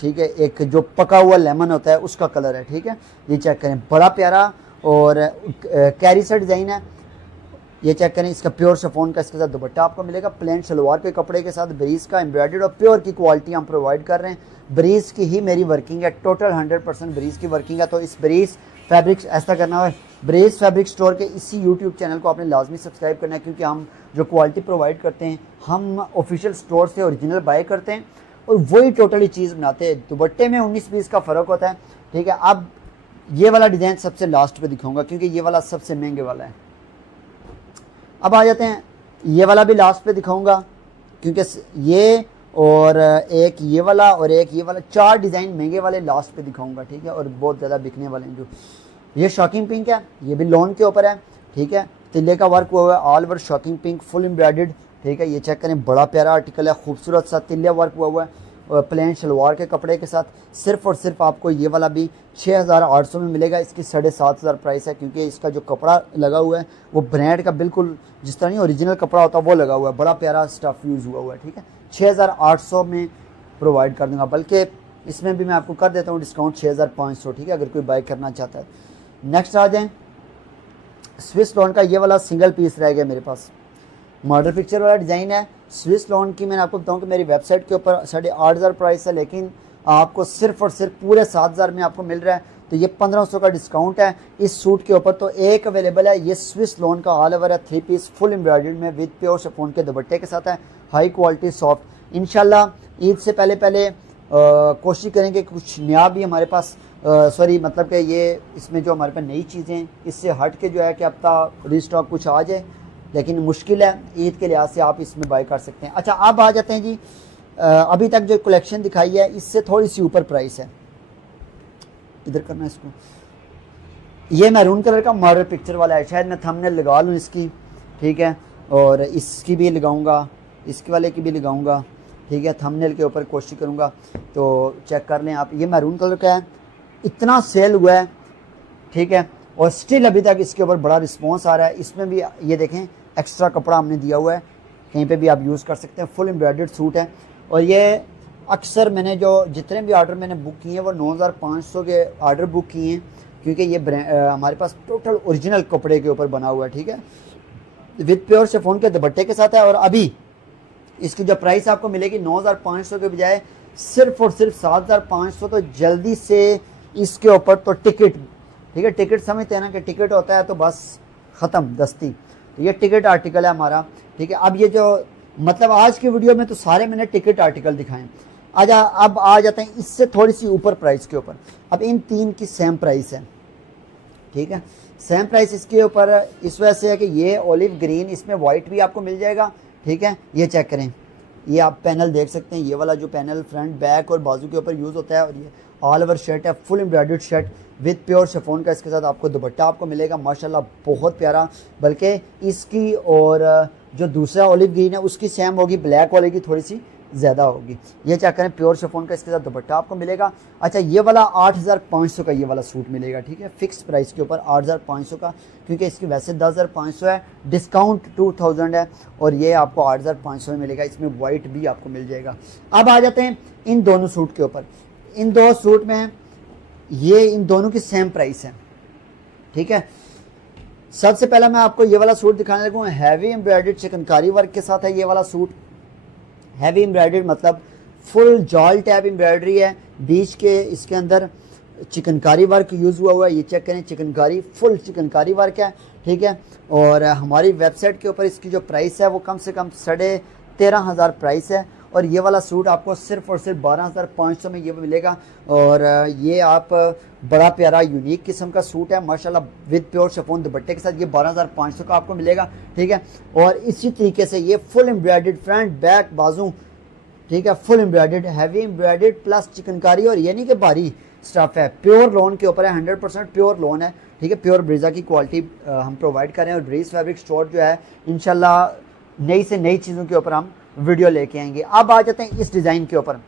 ठीक है, एक जो पका हुआ लेमन होता है उसका कलर है, ठीक है। ये चेक करें, बड़ा प्यारा और कैरी सा डिज़ाइन है, ये चेक करें, इसका प्योर शिफॉन का इसके साथ दुपट्टा आपको मिलेगा, प्लेन शलवार के कपड़े के साथ ब्रीज का एम्ब्रॉयडर्ड और प्योर की क्वालिटी हम प्रोवाइड कर रहे हैं। ब्रीज की ही मेरी वर्किंग है, टोटल 100% ब्रीज की वर्किंग है। तो इस ब्रीज फैब्रिक्स ऐसा करना है, ब्रेज फैब्रिक स्टोर के इसी यूट्यूब चैनल को आपने लाजमी सब्सक्राइब करना है, क्योंकि हम जो क्वालिटी प्रोवाइड करते हैं हम ऑफिशियल स्टोर से ओरिजिनल बाय करते हैं और वही टोटली चीज़ बनाते हैं। दुपट्टे में 19-20 का फ़र्क होता है, ठीक है। अब ये वाला डिज़ाइन सबसे लास्ट पे दिखाऊंगा क्योंकि ये वाला सबसे महंगे वाला है। अब आ जाते हैं, ये वाला भी लास्ट पे दिखाऊंगा क्योंकि ये और एक ये वाला और एक ये वाला, 4 डिज़ाइन महंगे वाले लास्ट पे दिखाऊंगा, ठीक है, और बहुत ज़्यादा बिकने वाले हैं। जो ये शॉकिंग पिंक है, ये भी लॉन के ऊपर है, ठीक है, तिल्ले का वर्क हुआ है, all over shocking pink full embroidered, ठीक है। ये चेक करें, बड़ा प्यारा आर्टिकल है, खूबसूरत सा तिल्ले वर्क हुआ है और प्लेन शलवार के कपड़े के साथ। सिर्फ और सिर्फ आपको ये वाला भी 6,800 में मिलेगा। इसकी 7,500 प्राइस है क्योंकि इसका जो कपड़ा लगा हुआ है वो ब्रांड का बिल्कुल जिस तरह नहीं ओरिजिनल कपड़ा होता है वो लगा हुआ है, बड़ा प्यारा स्टफ यूज़ हुआ है, ठीक है। 6,800 में प्रोवाइड कर दूंगा, बल्कि इसमें भी मैं आपको कर देता हूँ डिस्काउंट 6,500, ठीक है, अगर कोई बाय करना चाहता है। नेक्स्ट आ जाएँ, स्विस लॉन का ये वाला सिंगल पीस रह गया मेरे पास, मॉडल पिक्चर वाला डिज़ाइन है। स्विस लॉन की मैंने आपको बताऊँ कि मेरी वेबसाइट के ऊपर 8,500 प्राइस है, लेकिन आपको सिर्फ और सिर्फ पूरे 7,000 में आपको मिल रहा है, तो ये 1,500 का डिस्काउंट है इस सूट के ऊपर। तो एक अवेलेबल है, ये स्विस लॉन का ऑल ओवर है, 3 पीस फुल एम्ब्रॉयडर्ड में विद प्योर शिफॉन के दुपट्टे के साथ है, हाई क्वालिटी सॉफ्ट। इंशाल्लाह ईद से पहले कोशिश करेंगे कुछ नया भी हमारे पास, सॉरी मतलब कि ये इसमें जो हमारे पास नई चीज़ें इससे हट के जो है कि अब तक रिस्टॉक कुछ आ जाए, लेकिन मुश्किल है, ईद के लिहाज से आप इसमें बाय कर सकते हैं। अच्छा, अब आ जाते हैं जी, अभी तक जो कलेक्शन दिखाई है इससे थोड़ी सी ऊपर प्राइस है, इधर करना इसको। ये मैरून कलर का मॉडल पिक्चर वाला है, शायद मैं थंबनेल लगा लूँ इसकी, ठीक है, और इसकी भी लगाऊंगा, इसके वाले की भी लगाऊंगा, ठीक है, थंबनेल के ऊपर कोशिश करूंगा। तो चेक कर लें आप, ये मैरून कलर का है, इतना सेल हुआ है, ठीक है, और स्टिल अभी तक इसके ऊपर बड़ा रिस्पॉन्स आ रहा है। इसमें भी ये देखें एक्स्ट्रा कपड़ा हमने दिया हुआ है, कहीं पे भी आप यूज़ कर सकते हैं। फुल एम्ब्रॉयडर्ड सूट है, और ये अक्सर मैंने जो जितने भी ऑर्डर मैंने बुक किए हैं वो 9500 के ऑर्डर बुक किए हैं, क्योंकि ये हमारे पास टोटल ओरिजिनल कपड़े के ऊपर बना हुआ है, ठीक है, विद प्योर शिफॉन के दुपट्टे के साथ है। और अभी इसकी जो प्राइस आपको मिलेगी 9500 के बजाय सिर्फ और सिर्फ 7500। तो जल्दी से इसके ऊपर तो टिकट, ठीक है, टिकट समझते हैं ना कि टिकट होता है तो बस ख़त्म दस्ती, तो ये टिकट आर्टिकल है हमारा, ठीक है। अब ये जो मतलब आज की वीडियो में तो सारे मैंने टिकट आर्टिकल दिखाएं। अब आ जाते हैं इससे थोड़ी सी ऊपर प्राइस के ऊपर। अब इन तीन की सेम प्राइस है, ठीक है, सेम प्राइस इसके ऊपर इस वजह से है कि ये ऑलिव ग्रीन, इसमें वाइट भी आपको मिल जाएगा, ठीक है। ये चेक करें, ये आप पैनल देख सकते हैं, ये वाला जो पैनल फ्रंट बैक और बाजू के ऊपर यूज़ होता है, और ये ऑल ओवर शर्ट है, full embroidered shirt with pure chiffon का इसके साथ आपको दुपट्टा आपको मिलेगा, माशाल्लाह बहुत प्यारा। बल्कि इसकी और जो दूसरा ऑलिव ग्रीन है उसकी सेम होगी, ब्लैक वाले की थोड़ी सी ज़्यादा होगी। ये चेक करें, प्योर शिफॉन का इसके साथ दुपट्टा आपको मिलेगा। अच्छा, ये वाला 8500 का ये वाला सूट मिलेगा, ठीक है, फिक्स प्राइस के ऊपर 8500 का, क्योंकि इसकी वैसे 10500 है, डिस्काउंट 2000 है, और ये आपको 8500 में मिलेगा। इसमें वाइट भी आपको मिल जाएगा। अब आ जाते हैं इन दोनों सूट के ऊपर। इन दो सूट में ये इन दोनों की सेम प्राइस है, ठीक है। सबसे पहला मैं आपको ये वाला सूट दिखाने लगा हूँ, हैवी एम्ब्रॉयडर्ड चिकनकारी वर्क के साथ है ये वाला सूट। हैवी एम्ब्रॉयडर्ड मतलब फुल जॉल टैप एम्ब्रॉयडरी है, बीच के इसके अंदर चिकनकारी वर्क यूज़ हुआ है। ये चेक करें, चिकनकारी, फुल चिकनकारी वर्क है, ठीक है। और हमारी वेबसाइट के ऊपर इसकी जो प्राइस है वो कम से कम 13,500 प्राइस है, और ये वाला सूट आपको सिर्फ और सिर्फ 12,500 में ये मिलेगा। और ये आप बड़ा प्यारा यूनिक किस्म का सूट है माशाल्लाह, विद प्योर शिफॉन दुपट्टे के साथ ये 12,500 का आपको मिलेगा, ठीक है। और इसी तरीके से ये फुल एम्ब्रॉयडर्ड फ्रंट बैक बाजू, ठीक है, full embroidered, heavy embroidered plus chikankari, और ये नहीं कि भारी स्टफ है, प्योर लॉन के ऊपर है, 100% प्योर लॉन है, ठीक है। प्योर ब्रीजा की क्वालिटी हम प्रोवाइड कर रहे हैं, और ब्रीज फैब्रिक स्टोर जो है इंशाल्लाह नई से नई चीज़ों के ऊपर हम वीडियो लेके आएंगे। अब आ जाते हैं इस डिज़ाइन के ऊपर।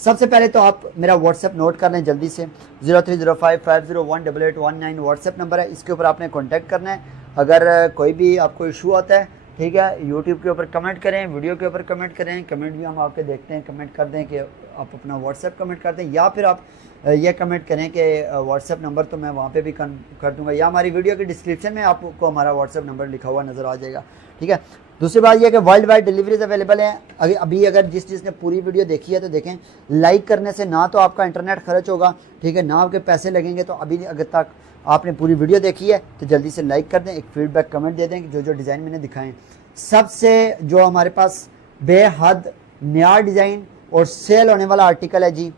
सबसे पहले तो आप मेरा व्हाट्सएप नोट कर लें जल्दी से, 0305501881 व्हाट्सएप नंबर है, इसके ऊपर आपने कांटेक्ट करना है। अगर कोई भी आपको इशू आता है, ठीक है, यूट्यूब के ऊपर कमेंट करें, वीडियो के ऊपर कमेंट करें, कमेंट भी हम आपके देखते हैं, कमेंट कर दें कि आप अपना व्हाट्सएप कमेंट कर दें, या फिर आप ये कमेंट करें कि व्हाट्सएप नंबर तो मैं वहाँ पे भी कर दूंगा, या हमारी वीडियो के डिस्क्रिप्शन में आपको हमारा व्हाट्सएप नंबर लिखा हुआ नज़र आ जाएगा, ठीक है। दूसरी बात यह है कि वर्ल्ड वाइड डिलीवरीज अवेलेबल हैं। अभी अगर जिसने पूरी वीडियो देखी है तो देखें, लाइक करने से ना तो आपका इंटरनेट खर्च होगा, ठीक है, ना आपके पैसे लगेंगे। तो अभी अगर तक आपने पूरी वीडियो देखी है तो जल्दी से लाइक कर दें, एक फीडबैक कमेंट दे दें कि जो डिज़ाइन मैंने दिखाएं। सबसे जो हमारे पास बेहद नया डिज़ाइन और सेल होने वाला आर्टिकल है जी,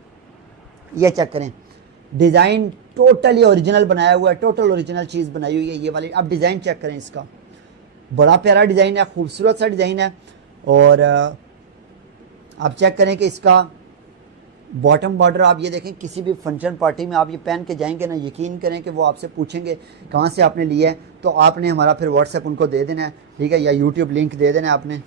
ये चेक करें, डिज़ाइन टोटली ओरिजिनल बनाया हुआ है, टोटल ओरिजिनल चीज़ बनाई हुई है ये वाली। अब डिज़ाइन चेक करें, इसका बड़ा प्यारा डिज़ाइन है, खूबसूरत सा डिज़ाइन है। और आप चेक करें कि इसका बॉटम बॉर्डर आप ये देखें, किसी भी फंक्शन पार्टी में आप ये पहन के जाएंगे ना, यकीन करें कि वो आपसे पूछेंगे कहाँ से आपने लिया है, तो आपने हमारा फिर व्हाट्सएप उनको दे देना है, ठीक है, या यूट्यूब लिंक दे देना है आपने,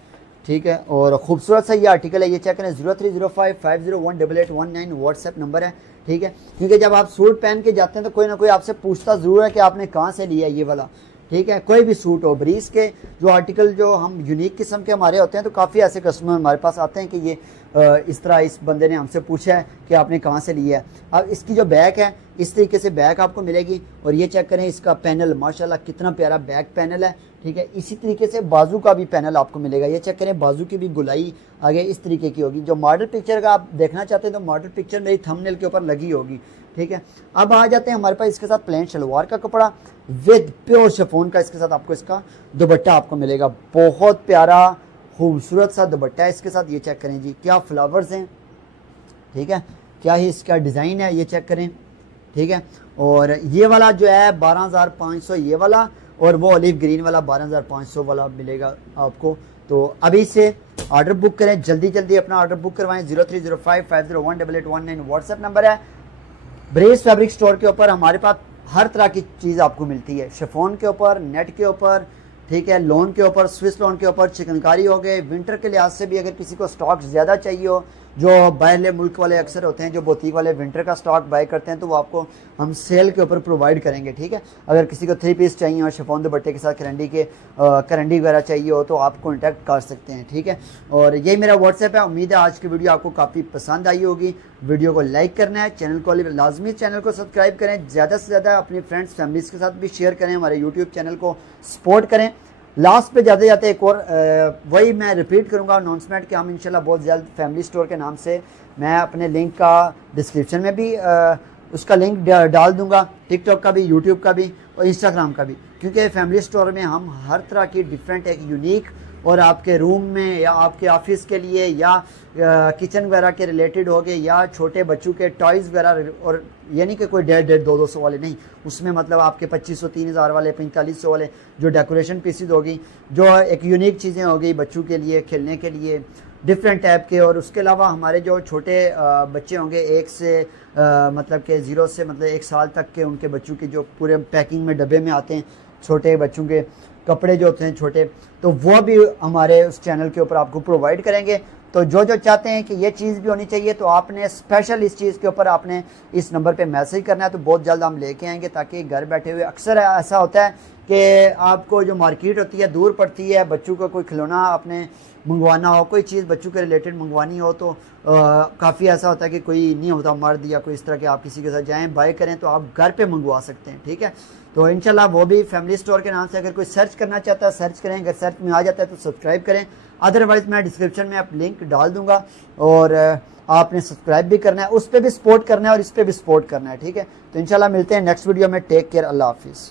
ठीक है। और खूबसूरत सा ये आर्टिकल है, ये चेक करें, 0305501881 व्हाट्सएप नंबर है, ठीक है। क्योंकि जब आप सूट पहन के जाते हैं तो कोई ना कोई आपसे पूछता ज़रूर है कि आपने कहाँ से लिया ये वाला, ठीक है। कोई भी सूट हो, ब्रीज के जो आर्टिकल जो हम यूनिक किस्म के हमारे होते हैं, तो काफ़ी ऐसे कस्टमर हमारे पास आते हैं कि ये इस तरह इस बंदे ने हमसे पूछा है कि आपने कहाँ से लिया है। अब इसकी जो बैक है, इस तरीके से बैक आपको मिलेगी। और ये चेक करें, इसका पैनल माशाल्लाह कितना प्यारा बैक पैनल है, ठीक है। इसी तरीके से बाजू का भी पैनल आपको मिलेगा। ये चेक करें, बाजू की भी गुलाई आगे इस तरीके की होगी। जो मॉडल पिक्चर का आप देखना चाहते हैं तो मॉडल पिक्चर मेरी थंबनेल के ऊपर लगी होगी, ठीक है। अब आ जाते हैं हमारे पास इसके साथ प्लेन शलवार का कपड़ा विद प्योर शिफॉन का, इसके साथ आपको इसका दुपट्टा आपको मिलेगा। बहुत प्यारा खूबसूरत सा दुपट्टा है इसके साथ। ये चेक करें जी, क्या फ्लावर्स हैं, ठीक है, क्या ही इसका डिज़ाइन है, ये चेक करें, ठीक है। और ये वाला जो है 12,500 ये वाला, और वो ऑलिव ग्रीन वाला 12,500 वाला मिलेगा आपको। तो अभी से ऑर्डर बुक करें, जल्दी जल्दी अपना ऑर्डर बुक करवाएं। 0305501881 व्हाट्सएप नंबर है। ब्रेस फैब्रिक स्टोर के ऊपर हमारे पास हर तरह की चीज़ आपको मिलती है, शिफॉन के ऊपर, नेट के ऊपर, ठीक है। लोन के ऊपर, स्विस लोन के ऊपर, चिकनकारी हो गए। विंटर के लिहाज से भी अगर किसी को स्टॉक ज़्यादा चाहिए हो, जो बाहरले मुल्क वाले अक्सर होते हैं जो बुटीक वाले विंटर का स्टॉक बाय करते हैं, तो वो आपको हम सेल के ऊपर प्रोवाइड करेंगे, ठीक है। अगर किसी को 3 पीस चाहिए और शिफॉन दुपट्टे के साथ करंडी वगैरह चाहिए हो तो आप कॉन्टैक्ट कर सकते हैं, ठीक है। और यही मेरा व्हाट्सएप है। उम्मीद है आज की वीडियो आपको काफ़ी पसंद आई होगी। वीडियो को लाइक करना है, चैनल को लाजमी चैनल को सब्सक्राइब करें, ज़्यादा से ज़्यादा अपनी फ्रेंड्स फैमिलीज़ के साथ भी शेयर करें, हमारे यूट्यूब चैनल को सपोर्ट करें। लास्ट पे जाते जाते एक और वही मैं रिपीट करूंगा अनाउंसमेंट कि हम इंशाल्लाह बहुत जल्द फैमिली स्टोर के नाम से मैं अपने लिंक का डिस्क्रिप्शन में भी उसका लिंक डाल दूंगा, टिकटॉक का भी, यूट्यूब का भी और इंस्टाग्राम का भी, क्योंकि फैमिली स्टोर में हम हर तरह की डिफरेंट एक यूनिक और आपके रूम में या आपके ऑफिस के लिए या किचन वगैरह के रिलेटेड हो गए या छोटे बच्चों के टॉयज़ वगैरह, और यानी कि कोई 150, 200 वाले नहीं, उसमें मतलब आपके 2500, 3000 वाले, 4500 वाले जो डेकोरेशन पीसीज होगी, जो एक यूनिक चीज़ें हो गई बच्चों के लिए खेलने के लिए डिफरेंट टाइप के। और उसके अलावा हमारे जो छोटे बच्चे होंगे 1 से मतलब के 0 से मतलब 1 साल तक के उनके बच्चों की जो पूरे पैकिंग में डब्बे में आते हैं, छोटे बच्चों के कपड़े जो होते हैं छोटे, तो वो भी हमारे उस चैनल के ऊपर आपको प्रोवाइड करेंगे। तो जो चाहते हैं कि ये चीज़ भी होनी चाहिए तो आपने स्पेशल इस चीज़ के ऊपर आपने इस नंबर पे मैसेज करना है, तो बहुत जल्द हम लेके आएंगे, ताकि घर बैठे हुए अक्सर ऐसा होता है कि आपको जो मार्केट होती है दूर पड़ती है, बच्चों का कोई खिलौना आपने मंगवाना हो, कोई चीज़ बच्चों के रिलेटेड मंगवानी हो, तो काफ़ी ऐसा होता है कि कोई नहीं होता मर्द या कोई इस तरह के, आप किसी के साथ जाएं बाय करें तो आप घर पे मंगवा सकते हैं, ठीक है। तो इंशाल्लाह वो भी फैमिली स्टोर के नाम से अगर कोई सर्च करना चाहता है सर्च करें, अगर सर्च में आ जाता है तो सब्सक्राइब करें, अदरवाइज़ मैं डिस्क्रिप्शन में आप लिंक डाल दूंगा और आपने सब्सक्राइब भी करना है, उस पर भी सपोर्ट करना है और इस पर भी सपोर्ट करना है, ठीक है। तो इंशाल्लाह मिलते हैं नेक्स्ट वीडियो में। टेक केयर, अल्लाह हाफिज़।